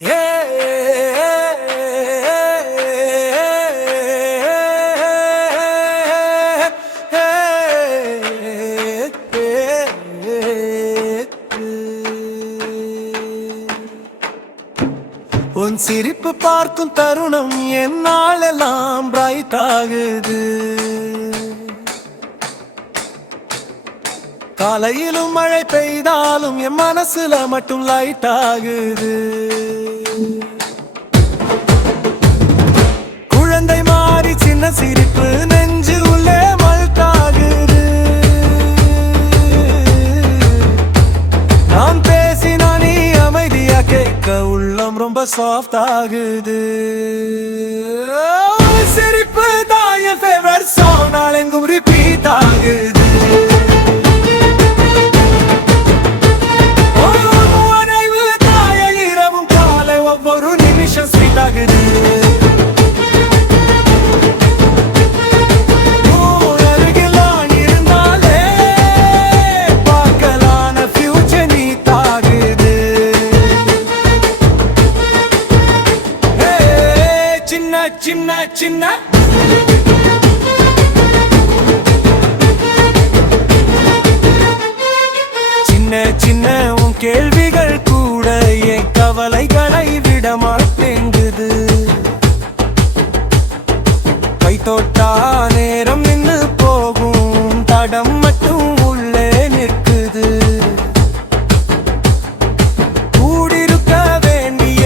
உன் சிரிப்பு பார்க்கும் தருணம் என்னாலெல்லாம் பிரைட் ஆகுது. காலையிலும் மழை பெய்தாலும் என் மனசுல மட்டும் லைட் ஆகுது. குழந்தை மாறி சின்ன சிரிப்பு நெஞ்சு உள்ளே மல்ட் ஆகுது. நான் பேசினா நீ அமைதியா கேட்க உள்ளம் ரொம்ப சாஃப்ட் ஆகுது. சிரிப்பு தான் என் ஃபேவரட் சாங், நாளெங்கும் ரிப்பீட் ஆகுது. சின்ன சின்ன சின்ன சின்ன உன் கேள்விகள் கூட என் கவலைகளை விட மாட்டேங்குது. கை தொட்டா நேரம் நின்று போகும், தடம் மட்டும் உள்ளே நிற்குது. கூடிருக்க வேண்டிய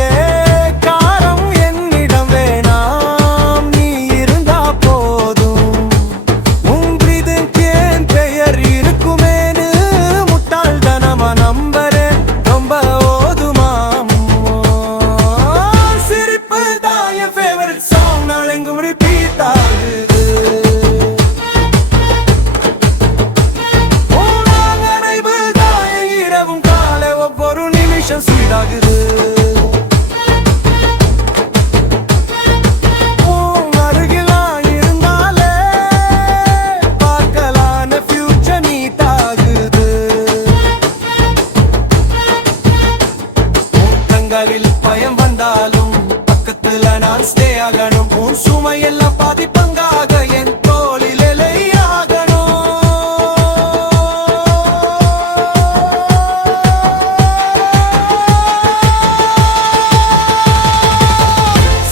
காரம் என்னிடம் வேணாம், நீ இருந்தா போதும். உங்களுக்கு என் பெயர் இருக்குமேனு முட்டாள்தனமா நம்புறேன், ரொம்ப ஓதுமாம். சிரிப்பு தான் என் ஃபேவரட் சாங், நாளெங்கும் ரிப்பீட் ஆகுது. இரவும் காலை ஒவ்வொரு நிமிஷம் ஸ்வீட் ஆகுது. பயம் வந்தாலும் பக்கத்துல நான் ஸ்டே ஆகணும். உன் சுமையெல்லாம் பாதி பங்காக என் தோளில் இலையாகணும்.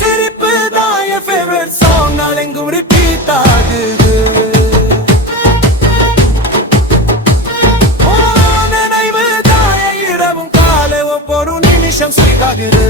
சிரிப்பு தான் என் ஃபேவரட் சாங், நாளெங்கும் ரிப்பீட் ஆகுது. நினைவு தான் இரவும் காலை ஒவ்வொரு நிமிஷம் ஸ்வீட் ஆகுது.